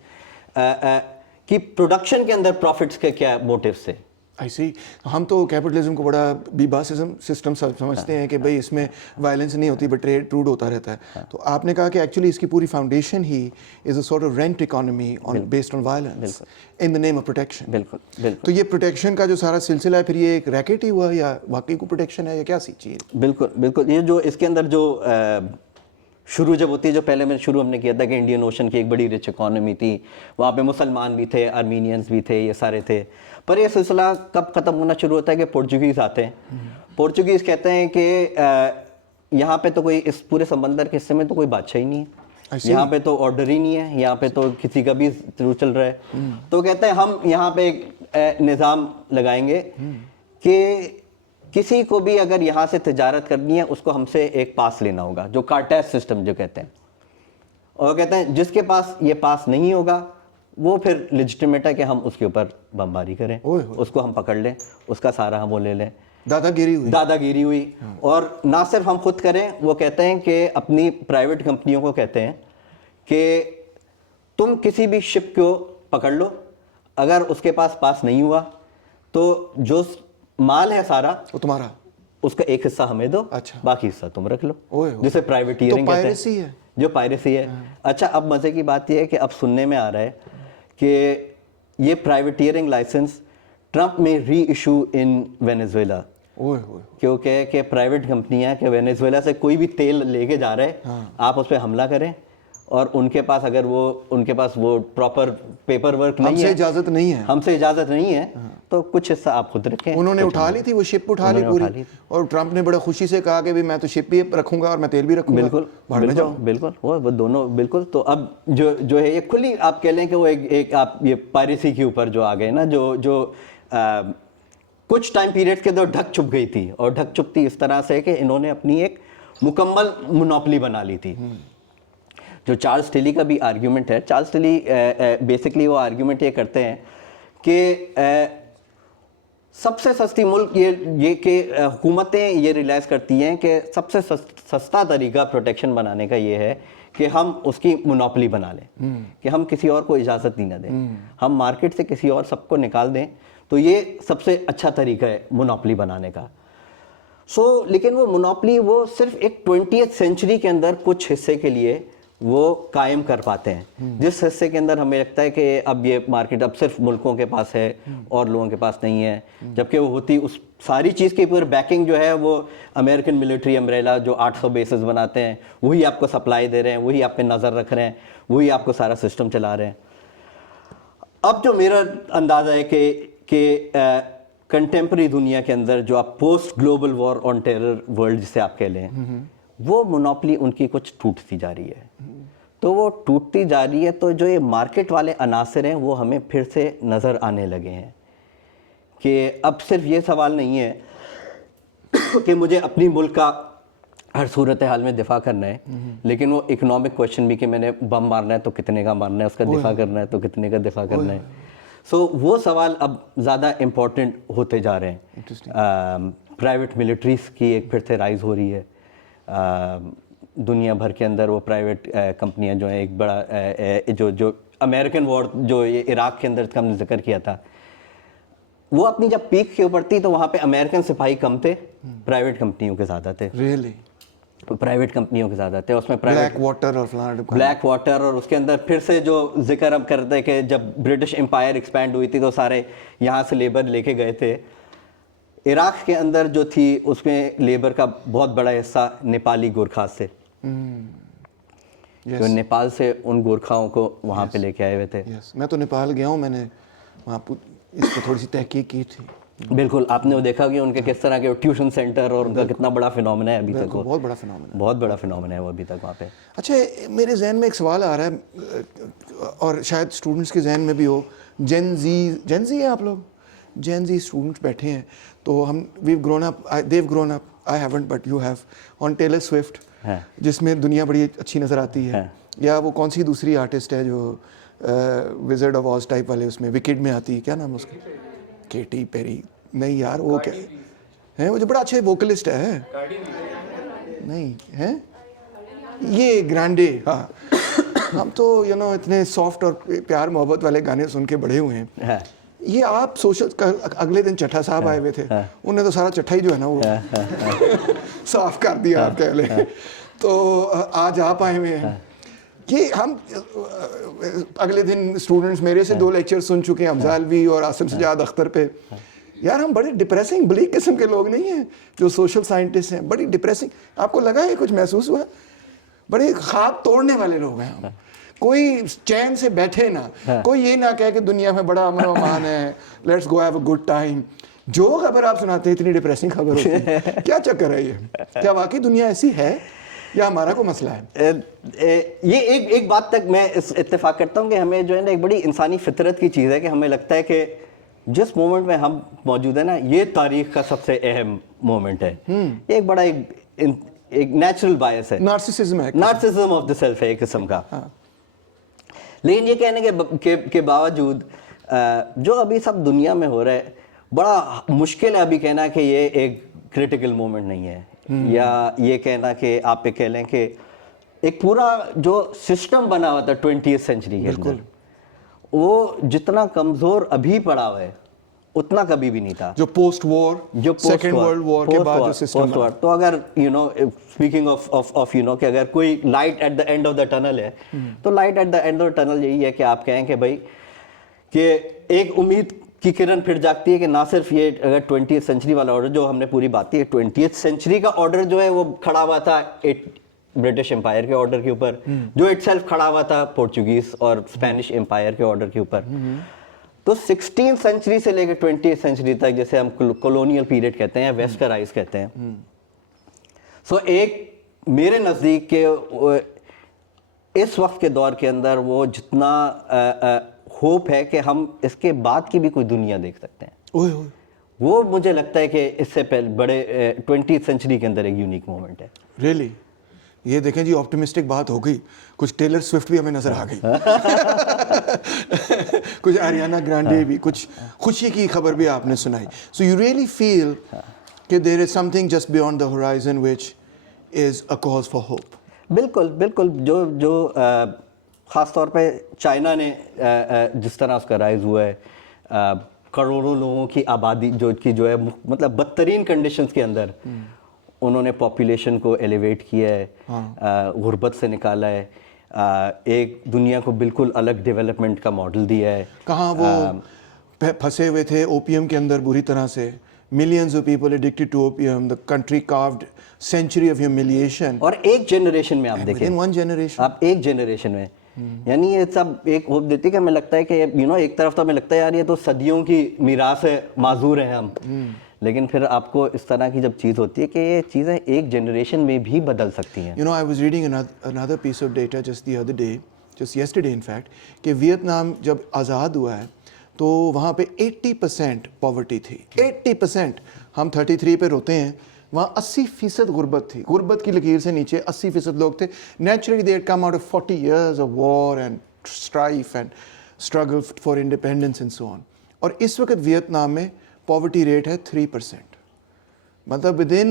کی پروڈکشن کے اندر پروفٹس کے کیا موٹیوز تھے. I see. ہم تو کیپٹلزم کو بڑا بیباسزم سسٹم سمجھتے ہیں کہ بھائی اس میں وائلنس نہیں ہوتی بٹ ٹروڈ ہوتا رہتا ہے. تو آپ نے کہا کہ ایکچولی اس کی پوری foundation he is a sort of rent economy based on violence in the name of protection. بالکل. تو یہ پروٹیکشن کا جو سارا سلسلہ ہے پھر یہ ایک ریکٹ ہی ہوا یا واقعی کو پروٹیکشن ہے یا کیا سی چیز؟ بالکل. یہ جو اس کے اندر جو شروع جب ہوتی ہے, جو پہلے میں ہم نے کیا تھا کہ انڈین اوشن کی ایک بڑی رچ اکانومی تھی, وہاں پہ مسلمان بھی تھے, آرمینینز بھی تھے, یہ سارے تھے. پر یہ سلسلہ کب ختم ہونا شروع ہوتا ہے کہ پورچوگیز آتے ہیں. پورچوگیز کہتے ہیں کہ یہاں پہ تو کوئی اس پورے سمندر کے حصے میں تو کوئی بادشاہ ہی نہیں ہے, یہاں پہ تو آرڈر ہی نہیں ہے, یہاں پہ تو کسی کا بھی تھرو چل رہا ہے. تو کہتے ہیں ہم یہاں پہ ایک نظام لگائیں گے کہ کسی کو بھی اگر یہاں سے تجارت کرنی ہے اس کو ہم سے ایک پاس لینا ہوگا, جو کارٹیز سسٹم جو کہتے ہیں. اور کہتے ہیں جس کے پاس یہ پاس نہیں ہوگا وہ پھر لیجٹمیٹ ہے کہ ہم اس کے اوپر بمباری کریں, اس کو ہم پکڑ لیں, اس کا سارا ہم وہ لے لیں. دادا گیری ہوئی. اور نہ صرف ہم خود کریں, وہ کہتے ہیں کہ اپنی پرائیویٹ کمپنیوں کو کہتے ہیں کہ تم کسی بھی شپ کو پکڑ لو, اگر اس کے پاس نہیں ہوا تو جو مال ہے سارا وہ تمہارا, اس کا ایک حصہ ہمیں دو, باقی حصہ تم رکھ لو, جسے پرائیویٹیئرنگ کہتے ہیں, جو پائریسی ہے. اچھا اب مزے کی بات یہ ہے کہ اب سننے میں آ رہا ہے کہ یہ پرائیویٹیئرنگ لائسنس ٹرمپ میں ری ایشو ان وینیزویلا, کیونکہ کہ پرائیویٹ کمپنیاں کہ وینیزویلا سے کوئی بھی تیل لے کے جا رہے ہیں, آپ اس پہ حملہ کریں اور ان کے پاس اگر ان کے پاس وہ پراپر پیپر ورک نہیں ہے, ہم سے اجازت نہیں ہے تو کچھ حصہ آپ خود رکھیں. انہوں نے اٹھا لی تھی, وہ شپ اٹھا لی پوری, اور ٹرمپ نے بڑے خوشی سے کہا کہ میں تو شپ بھی رکھوں گا اور میں تیل بھی رکھوں گا. بالکل وہ دونوں بالکل. تو اب جو ہے یہ کھلی آپ کہہ لیں کہ وہ ایک آپ یہ پائریسی کے اوپر جو آ گئے نا, جو کچھ ٹائم پیریڈ کے اندر ڈھک چھپ گئی تھی, اور ڈھک چھپ تھی اس طرح سے کہ انہوں نے اپنی ایک مکمل مونوپلی بنا لی تھی. جو چارلز ٹیلی کا بھی آرگیومنٹ ہے, چارلز ٹیلی بیسکلی وہ آرگیومنٹ یہ کرتے ہیں کہ سب سے سستی ملک یہ کہ حکومتیں یہ ریلائز کرتی ہیں کہ سب سے سستا طریقہ پروٹیکشن بنانے کا یہ ہے کہ ہم اس کی مونوپلی بنا لیں, کہ ہم کسی اور کو اجازت نہیں نہ دیں, ہم مارکیٹ سے کسی اور سب کو نکال دیں. تو یہ سب سے اچھا طریقہ ہے مونوپلی بنانے کا. لیکن وہ مونوپلی وہ صرف ایک 20th سینچری کے اندر کچھ حصے کے لیے وہ قائم کر پاتے ہیں, جس حصے کے اندر ہمیں لگتا ہے کہ اب یہ مارکیٹ اب صرف ملکوں کے پاس ہے اور لوگوں کے پاس نہیں ہے, جبکہ وہ ہوتی اس ساری چیز کی پورے بیکنگ جو ہے وہ امریکن ملٹری امبریلا جو 800 بیسز بناتے ہیں وہی آپ کو سپلائی دے رہے ہیں, وہی آپ پہ نظر رکھ رہے ہیں, وہی آپ کو سارا سسٹم چلا رہے ہیں. اب جو میرا اندازہ ہے کہ کنٹمپری دنیا کے اندر جو آپ post global war on terror world جسے آپ کہہ لیں, وہ مونوپلی ان کی کچھ ٹوٹتی جا رہی ہے. تو وہ ٹوٹتی جا رہی ہے تو جو یہ مارکیٹ والے عناصر ہیں وہ ہمیں پھر سے نظر آنے لگے ہیں کہ اب صرف یہ سوال نہیں ہے کہ مجھے اپنی ملک کا ہر صورتحال میں دفاع کرنا ہے, لیکن وہ اکنامک کویشچن بھی کہ میں نے بم مارنا ہے تو کتنے کا مارنا ہے, اس کا دفاع کرنا ہے تو کتنے کا دفاع کرنا ہے. وہ سوال اب زیادہ امپورٹنٹ ہوتے جا رہے ہیں. پرائیویٹ ملٹریز کی ایک پھر سے رائز ہو رہی ہے دنیا بھر کے اندر. وہ پرائیویٹ کمپنیاں جو ہیں, ایک بڑا جو امریکن وار جو یہ عراق کے اندر کا ہم نے ذکر کیا تھا, وہ اپنی جب پیک کے اوپر تھی تو وہاں پہ امریکن سپاہی کم تھے, پرائیویٹ کمپنیوں کے زیادہ تھے. پرائیویٹ کمپنیوں کے زیادہ تھے. اس میں بلیک واٹر, اور اس کے اندر پھر سے جو ذکر اب کرتے ہیں کہ جب برٹش امپائر ایکسپینڈ ہوئی تھی تو سارے یہاں سے لیبر لے کے گئے تھے. عراق کے اندر جو تھی اس میں لیبر کا بہت بڑا حصہ نیپالی گورکھا سے, جو نیپال سے ان گورکھاؤں کو وہاں پہ لے کے آئے ہوئے تھے. میں تو نیپال گیا ہوں, میں نے وہاں اس پہ تھوڑی سی تحقیق کی تھی. بالکل, آپ نے وہ دیکھا کہ ان کے کس طرح کے ٹیوشن سینٹر اور ان کا کتنا بڑا فینومنا ہے ابھی تک. بہت بڑا فینومنا ہے وہ ابھی تک وہاں پہ. اچھا, میرے ذہن میں ایک سوال آ رہا ہے اور شاید اسٹوڈنٹس کے ذہن میں بھی ہو. جین زی ہیں آپ لوگ, جین زی اسٹوڈنٹس بیٹھے ہیں تو ہم they've grown up, I haven't but you have, on Taylor Swift, جس میں دنیا بڑی اچھی نظر آتی ہے. یا وہ کون سی دوسری آرٹسٹ ہے جو وزرڈ آف آز ٹائپ والے اس میں وکٹ میں آتی ہے, کیا نام ہے اس کا, کیٹی پیری نہیں یار, وہ کیا ہے, وہ جو بڑا اچھے ووکلسٹ ہے, نہیں ہے یہ گرانڈے. ہاں, ہم تو اتنے سافٹ اور پیار محبت والے گانے سن کے بڑے ہوئے ہیں. یہ آپ سوشل اگلے دن چٹھا صاحب آئے ہوئے تھے, انہوں نے تو سارا چٹھا ہی جو ہے نا وہ صاف کر دیا آپ کہہ لیں. تو آج آپ آئے ہوئے ہیں کہ ہم اگلے دن اسٹوڈنٹس میرے سے 2 لیکچر سن چکے ہیں, حمزہ الوی اور عاصم سجاد اختر پہ. یار ہم بڑے ڈپریسنگ بلیک قسم کے لوگ نہیں ہیں جو سوشل سائنٹسٹ ہیں, بڑی ڈپریسنگ. آپ کو لگا ہے کچھ محسوس ہوا؟ بڑے خواب توڑنے والے لوگ ہیں ہم. کوئی چین سے بیٹھے نہ, کوئی یہ نہ کہے کہ دنیا میں بڑا امن و امان ہے, let's go have a good time. جو خبر آپ سناتے ہیں اتنی ڈپریسنگ خبر ہوتی ہے, کیا چکر ہے یہ؟ کیا واقعی دنیا ایسی ہے یا ہمارا کوئی مسئلہ ہے؟ یہ ایک بات تک میں اتفاق کرتا ہوں کہ ہمیں جو ہے نا ایک بڑی انسانی فطرت کی چیز ہے کہ ہمیں لگتا ہے کہ جس مومنٹ میں ہم موجود ہیں نا یہ تاریخ کا سب سے اہم مومنٹ ہے. یہ ایک بڑا ایک نیچرل بائس ہے, نارسسزم ہے, نارسسزم آف دا سیلف ہے ایک قسم کا. لیکن یہ کہنے کے باوجود جو ابھی سب دنیا میں ہو رہا ہے بڑا مشکل ہے ابھی کہنا کہ یہ ایک کریٹیکل مومنٹ نہیں ہے, یا یہ کہنا کہ آپ پہ کہہ لیں کہ ایک پورا جو سسٹم بنا ہوا تھا 20th سینچری کے اندر وہ جتنا کمزور ابھی پڑا ہوا ہے اتنا کبھی بھی نہیں تھا. جو پوسٹ وار, جو سیکنڈ ورلڈ وار کے بعد جو سسٹم ہے. تو اگر اسپیکنگ آف کہ اگر کوئی light at the end of the tunnel ہے تو light at the end of the tunnel یہی ہے کہ آپ کہیں کہ بھائی کہ ایک امید کی کرن پھر جاگتی ہے کہ نہ صرف یہ اگر 20th سینچری والا آرڈر جو ہم نے پوری بات کی ہے, 20th سینچری کا آرڈر جو ہے وہ کھڑا ہوا تھا برٹش امپائر کے آرڈر کے اوپر, جو اٹ سیلف کھڑا ہوا تھا پورچوگیز اور اسپینش امپائر کے آرڈر کے اوپر. تو 16th سینچری سے لے کے 20th سینچری تک جسے ہم کولونیل پیریڈ کہتے ہیں یا ویسٹرائز کہتے ہیں, سو ایک میرے نزدیک کہ اس وقت کے دور کے اندر وہ جتنا ہوپ ہے کہ ہم اس کے بعد کی بھی کوئی دنیا دیکھ سکتے ہیں, وہ مجھے لگتا ہے کہ اس سے پہلے بڑے 20th سینچری کے اندر ایک یونیک مومنٹ ہے. ریئلی یہ دیکھیں جی آپٹیمسٹک بات ہو گئی, کچھ ٹیلر سوئفٹ بھی ہمیں نظر آ گئی, کچھ آریانہ گرانڈے بھی, کچھ خوشی کی خبر بھی آپ نے سنائی. سو یو ریئلی فیل کہ there is something just beyond the horizon which is a cause for hope. بالکل بالکل. جو خاص طور پہ چائنا نے جس طرح اس کا رائز ہوا ہے, کروڑوں لوگوں کی آبادی جو ہے مطلب بدترین کنڈیشنز کے اندر انہوں نے پاپولیشن کو ایلیویٹ کیا ہے, غربت سے نکالا ہے, ایک دنیا کو بالکل الگ ڈیولپمنٹ کا ماڈل دیا ہے. کہاں وہ پھنسے ہوئے تھے اوپیم کے اندر بری طرح سے, millions of people addicted to opium, the country carved century of humiliation. اور ایک جنریشن میں آپ دیکھیں, within one generation, آپ ایک جنریشن میں, یعنی یہ سب ایک ہوپ دیتی ہے کہ ہمیں لگتا ہے کہ ایک طرف تو ہمیں لگتا ہے یار یہ تو صدیوں کی میراث ہے, معذور ہیں ہم, لیکن پھر آپ کو اس طرح کی جب چیز ہوتی ہے کہ یہ چیزیں ایک جنریشن میں بھی بدل سکتی ہیں. I was reading another piece of data just the other day, just yesterday in fact, کہ ویتنام جب آزاد ہوا ہے تو وہاں پہ 80% پاورٹی تھی, 80%. ہم 33 پہ روتے ہیں, وہاں 80% غربت تھی, غربت کی لکیر سے نیچے 80% لوگ تھے. Naturally they had come out of 40 years of war and strife and struggle for independence and so on. اور اس وقت ویتنام میں پاورٹی ریٹ ہے 3%. مطلب ودن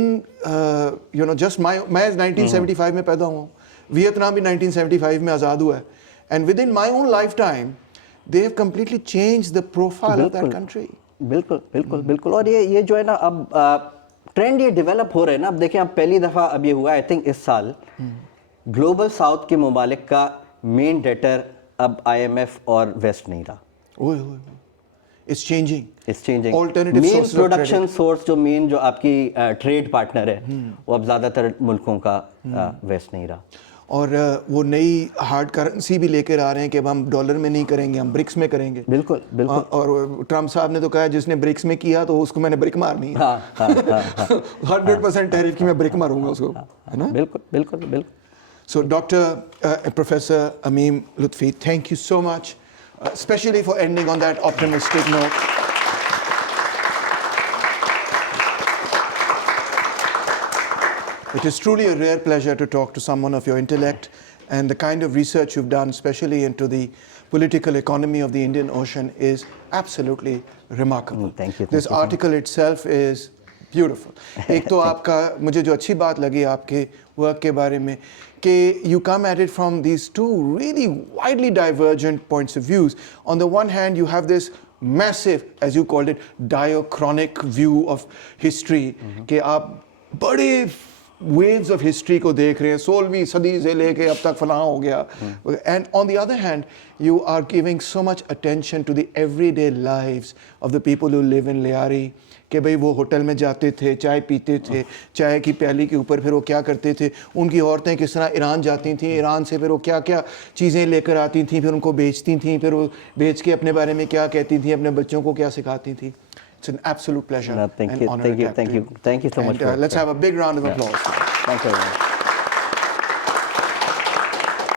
جسٹ میں 1975 میں پیدا ہوا ہوں, ویتنام بھی 1975 میں آزاد ہوا ہے, and with in my own life time they have completely changed the profile of that country. بالکل بالکل بالکل. اور یہ جو ہے نا اب ٹرینڈ یہ ڈیولپ ہو رہے ہیں نا. اب دیکھیں اب پہلی دفعہ اب یہ ہوا آئی تھنک اس سال گلوبل ساؤتھ کے ممالک کا مین ڈیٹر اب IMF اور ویسٹ نہیں رہا. It's changing. It's changing. Alternative main sources of production source جو مین جو آپ کی ٹریڈ پارٹنر ہے وہ اب زیادہ تر ملکوں کا ویسٹ نہیں رہا. اور وہ نئی ہارڈ کرنسی بھی لے کر آ رہے ہیں کہ اب ہم ڈالر میں نہیں کریں گے, ہم برکس میں کریں گے. بالکل بالکل. اور ٹرمپ صاحب نے تو کہا جس نے برکس میں کیا تو اس کو میں نے برک مارنی ہے, 100% ٹیرف کی میں برک ماروں گا اس کو, ہے نا. بالکل بالکل بالکل. So Dr. Professor Ameem Lutfi, thank you so much, especially for ending on that optimistic note. It is truly a rare pleasure to talk to someone of your intellect and the kind of research you've done, especially into the political economy of the Indian Ocean, is absolutely remarkable. Thank you. This article itself is beautiful. ایک تو آپ کا مجھے جو اچھی بات لگی آپ کے ورک کے بارے میں کہ you come at it from these two really widely divergent points of views. On the one hand, you have this massive, as you called it, diachronic view of history, کہ آپ بڑے waves of history کو دیکھ رہے ہیں, 16ویں صدی سے لے کے اب تک فلاں ہو گیا. And on the other hand, you are giving so much attention to the everyday lives of the people who live in Lyari, کہ بھئی وہ ہوٹل میں جاتے تھے, چائے پیتے تھے, چائے کی پیالی کے اوپر پھر وہ کیا کرتے تھے, ان کی عورتیں کس طرح ایران جاتی تھیں, ایران سے پھر وہ کیا کیا چیزیں لے کر آتی تھیں, پھر ان کو بیچتی تھیں, پھر وہ بیچ کے اپنے بارے میں کیا کہتی تھیں, اپنے بچوں کو کیا سکھاتی تھیں. It's an absolute pleasure No, thank and you, honor thank to you, have thank to you, thank you so much. And, let's have a big round of applause. Thank you very much.